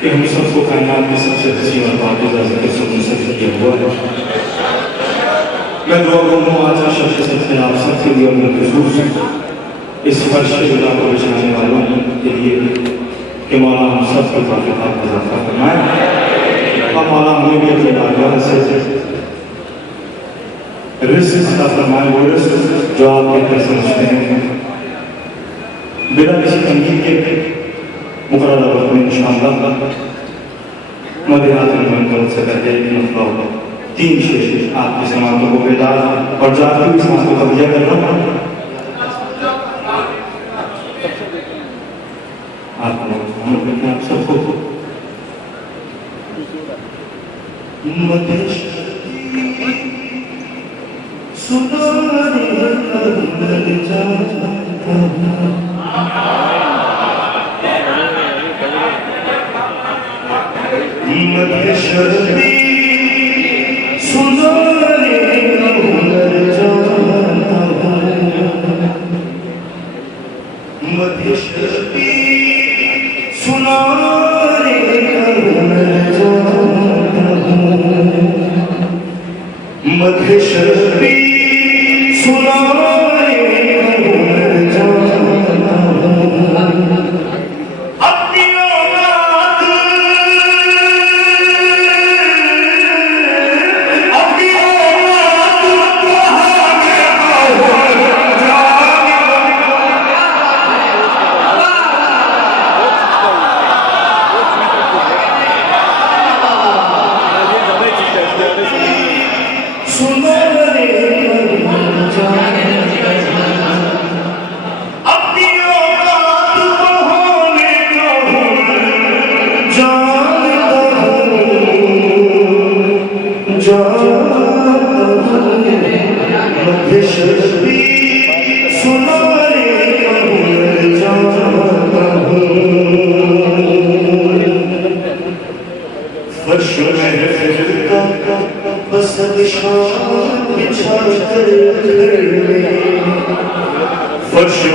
कि हम सबको कायनात में सबसे हसीन और पाकीज़ा ज़िक्र से मुनसलिक किया हुआ है। मैं दुआ करूँ आज शख्सियत से आप सबके लिए अपने खुसूस इस फर्श खुदा को बिछाने वालों के लिए कि मौला हम सब को तौफ़ीक़ात का इज़ाफ़ा फरमाए और मौला हमें भी अपनी बारगाह से रिज़्क़ अता फरमाए, वो रिज़्क़ जो आप कहकर समझते हैं बिना किसी तंगीद के मुक़र्रर वक्त में इंशाअल्लाह मदीनात मुनव्वरा से पहले तीन शेर आपकी समातों को बेदार और जाती हुई समातों का विजय करना आप सबको फर्श में